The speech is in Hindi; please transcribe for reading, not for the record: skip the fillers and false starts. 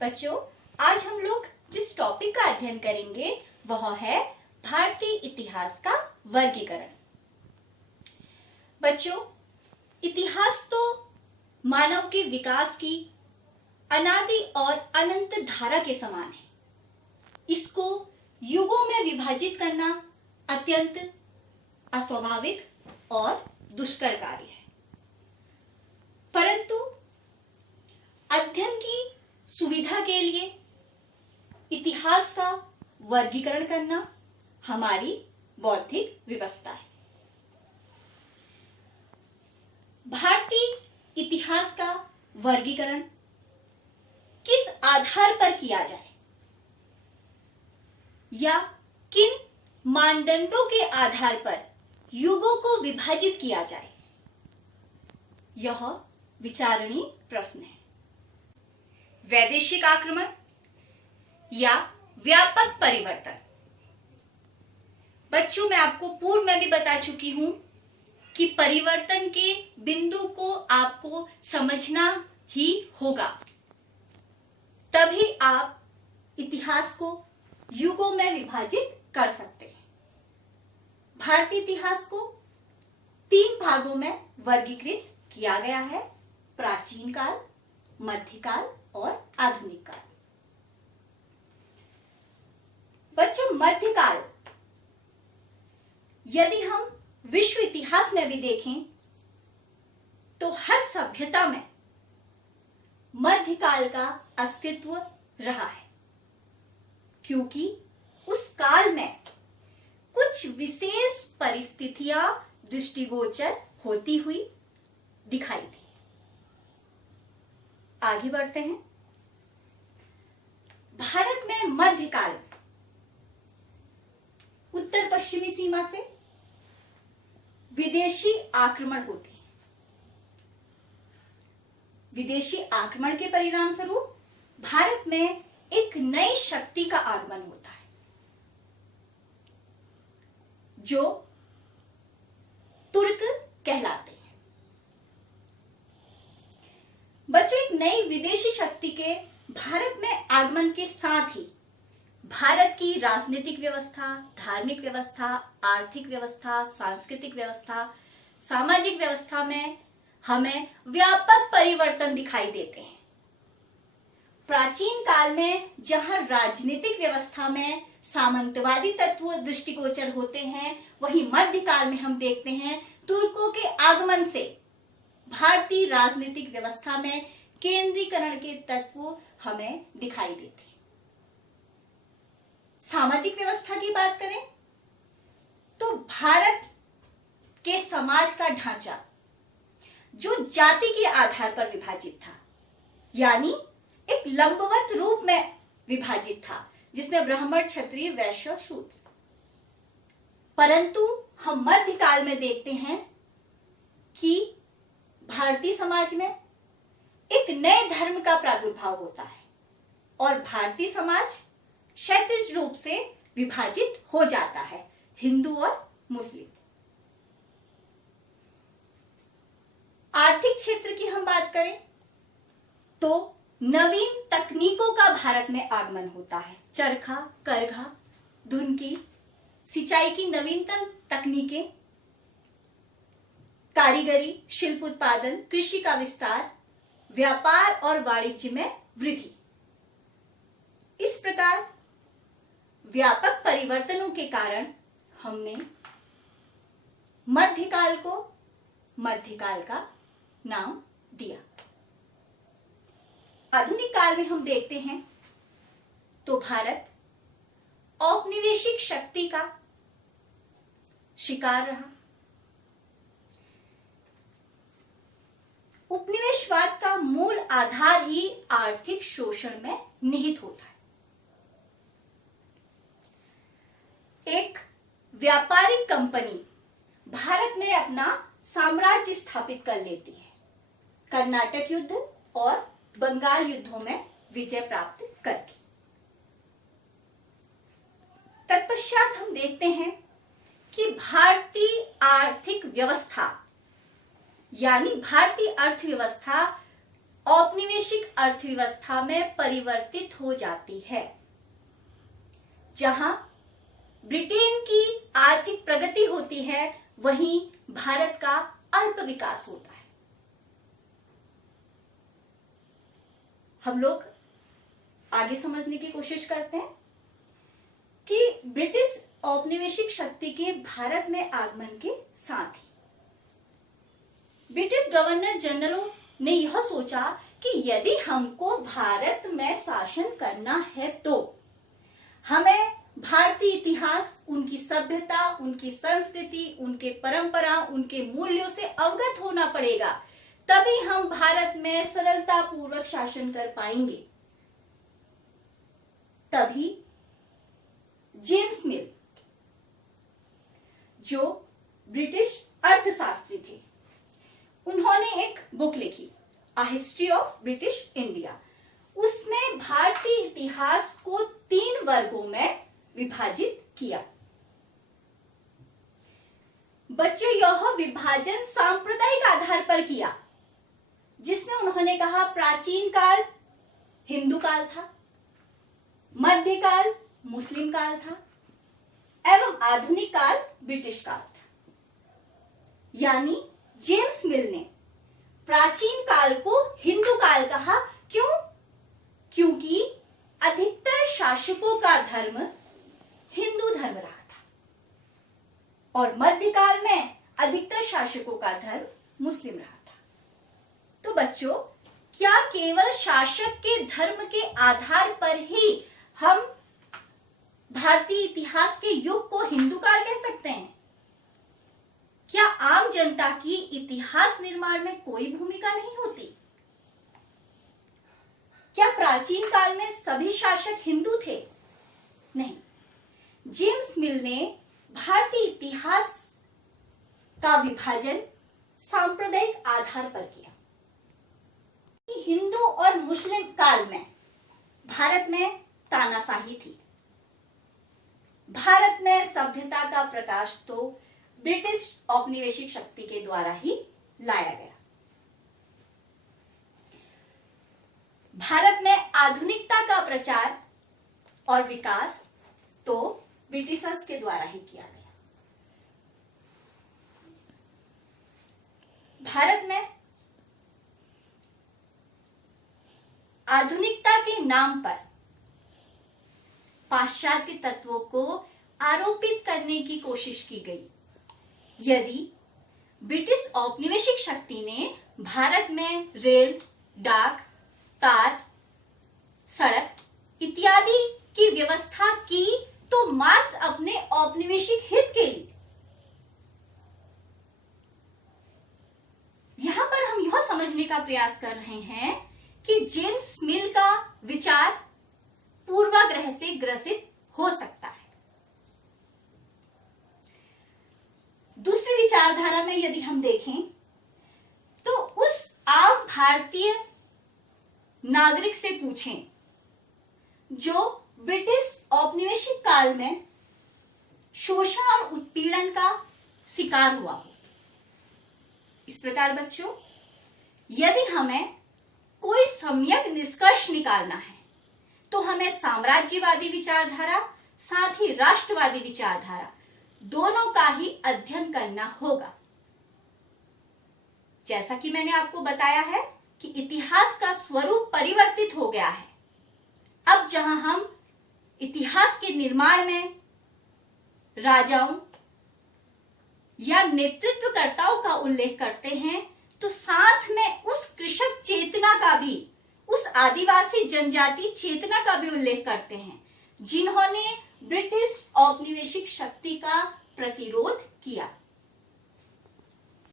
बच्चों, आज हम लोग जिस टॉपिक का अध्ययन करेंगे वह है भारतीय इतिहास का वर्गीकरण। बच्चों, इतिहास तो मानव के विकास की अनादि और अनंत धारा के समान है। इसको युगों में विभाजित करना अत्यंत अस्वाभाविक और दुष्कर कार्य है, परंतु अध्ययन की सुविधा के लिए इतिहास का वर्गीकरण करना हमारी बौद्धिक व्यवस्था है। भारतीय इतिहास का वर्गीकरण किस आधार पर किया जाए या किन मानदंडों के आधार पर युगों को विभाजित किया जाए, यह विचारणीय प्रश्न है। वैदेशिक आक्रमण या व्यापक परिवर्तन। बच्चों, मैं आपको पूर्व में भी बता चुकी हूं कि परिवर्तन के बिंदु को आपको समझना ही होगा, तभी आप इतिहास को युगों में विभाजित कर सकते हैं। भारतीय इतिहास को 3 भागों में वर्गीकृत किया गया है: प्राचीन काल, मध्यकाल और आधुनिक काल। बच्चों, मध्यकाल यदि हम विश्व इतिहास में भी देखें तो हर सभ्यता में मध्यकाल का अस्तित्व रहा है, क्योंकि उस काल में कुछ विशेष परिस्थितियां दृष्टिगोचर होती हुई दिखाई दी। आगे बढ़ते हैं। भारत में मध्यकाल उत्तर पश्चिमी सीमा से विदेशी आक्रमण होते हैं। विदेशी आक्रमण के परिणाम स्वरूप भारत में एक नई शक्ति का आगमन होता है, जो तुर्क कहलाते हैं। बच्चों, एक नई विदेशी शक्ति के भारत में आगमन के साथ ही भारत की राजनीतिक व्यवस्था, धार्मिक व्यवस्था, आर्थिक व्यवस्था, सांस्कृतिक व्यवस्था, सामाजिक व्यवस्था में हमें व्यापक परिवर्तन दिखाई देते हैं। प्राचीन काल में जहां राजनीतिक व्यवस्था में सामंतवादी तत्व दृष्टिगोचर होते हैं, वहीं मध्यकाल में हम देखते हैं तुर्कों के आगमन से भारतीय राजनीतिक व्यवस्था में केंद्रीकरण के तत्व हमें दिखाई देते हैं। सामाजिक व्यवस्था की बात करें तो भारत के समाज का ढांचा जो जाति के आधार पर विभाजित था, यानी एक लंबवत रूप में विभाजित था, जिसमें ब्राह्मण, क्षत्रिय, वैश्य, शूद्र। परंतु हम मध्यकाल में देखते हैं कि भारतीय समाज में एक नए धर्म का प्रादुर्भाव होता है और भारतीय समाज क्षैतिज रूप से विभाजित हो जाता है, हिंदू और मुस्लिम। आर्थिक क्षेत्र की हम बात करें तो नवीन तकनीकों का भारत में आगमन होता है। चरखा, करघा, धुनकी, सिंचाई की नवीनतम तकनीकें, कारीगरी, शिल्प उत्पादन, कृषि का विस्तार, व्यापार और वाणिज्य में वृद्धि। इस प्रकार व्यापक परिवर्तनों के कारण हमने मध्यकाल को मध्यकाल का नाम दिया। आधुनिक काल में हम देखते हैं तो भारत औपनिवेशिक शक्ति का शिकार रहा। उपनिवेशवाद का मूल आधार ही आर्थिक शोषण में निहित होता है। एक व्यापारिक कंपनी भारत में अपना साम्राज्य स्थापित कर लेती है, कर्नाटक युद्ध और बंगाल युद्धों में विजय प्राप्त करके। तत्पश्चात हम देखते हैं कि भारतीय आर्थिक व्यवस्था यानी भारतीय अर्थव्यवस्था औपनिवेशिक अर्थव्यवस्था में परिवर्तित हो जाती है, जहां ब्रिटेन की आर्थिक प्रगति होती है वहीं भारत का अल्प विकास होता है। हम लोग आगे समझने की कोशिश करते हैं कि ब्रिटिश औपनिवेशिक शक्ति के भारत में आगमन के साथ ही ब्रिटिश गवर्नर जनरलों ने यह सोचा कि यदि हमको भारत में शासन करना है तो हमें भारतीय इतिहास, उनकी सभ्यता, उनकी संस्कृति, उनके परंपरा, उनके मूल्यों से अवगत होना पड़ेगा, तभी हम भारत में सरलता पूर्वक शासन कर पाएंगे। तभी जेम्स मिल, जो ब्रिटिश अर्थशास्त्री थे, उन्होंने एक बुक लिखी, a history of British India. उसने भारतीय इतिहास को 3 वर्गों में विभाजित किया। बच्चों, यह विभाजन सांप्रदायिक आधार पर किया, जिसमें उन्होंने कहा प्राचीन काल हिंदू काल था, मध्यकाल मुस्लिम काल था एवं आधुनिक काल ब्रिटिश काल था। यानी जेम्स मिल ने प्राचीन काल को हिंदू काल कहा। क्यों? क्योंकि अधिकतर शासकों का धर्म हिंदू धर्म रहा था और मध्यकाल में अधिकतर शासकों का धर्म मुस्लिम रहा था। तो बच्चों, क्या केवल शासक के धर्म के आधार पर ही हम भारतीय इतिहास के युग को हिंदू काल कह सकते हैं? क्या आम जनता की इतिहास निर्माण में कोई भूमिका नहीं होती? क्या प्राचीन काल में सभी शासक हिंदू थे? नहीं। जेम्स मिल ने भारतीय इतिहास का विभाजन सांप्रदायिक आधार पर किया। हिंदू और मुस्लिम काल में भारत में तानाशाही थी। भारत में सभ्यता का प्रकाश तो ब्रिटिश औपनिवेशिक शक्ति के द्वारा ही लाया गया। भारत में आधुनिकता का प्रचार और विकास तो ब्रिटिशर्स के द्वारा ही किया गया। भारत में आधुनिकता के नाम पर पाश्चात्य तत्वों को आरोपित करने की कोशिश की गई। यदि ब्रिटिश औपनिवेशिक शक्ति ने भारत में रेल, डाक, तार, सड़क इत्यादि की व्यवस्था की तो मात्र अपने औपनिवेशिक हित के लिए। यहां पर हम यह समझने का प्रयास कर रहे हैं कि जेम्स मिल का विचार पूर्वाग्रह से ग्रसित हो सकता है। दूसरी विचारधारा में यदि हम देखें तो उस आम भारतीय नागरिक से पूछें जो ब्रिटिश औपनिवेशिक काल में शोषण और उत्पीड़न का शिकार हुआ हो। इस प्रकार बच्चों, यदि हमें कोई सम्यक निष्कर्ष निकालना है तो हमें साम्राज्यवादी विचारधारा साथ ही राष्ट्रवादी विचारधारा दोनों का ही अध्ययन करना होगा। जैसा कि मैंने आपको बताया है कि इतिहास का स्वरूप परिवर्तित हो गया है। अब जहां हम इतिहास के निर्माण में राजाओं या नेतृत्वकर्ताओं का उल्लेख करते हैं तो साथ में उस कृषक चेतना का भी, उस आदिवासी जनजाति चेतना का भी उल्लेख करते हैं जिन्होंने ब्रिटिश औपनिवेशिक शक्ति का प्रतिरोध किया।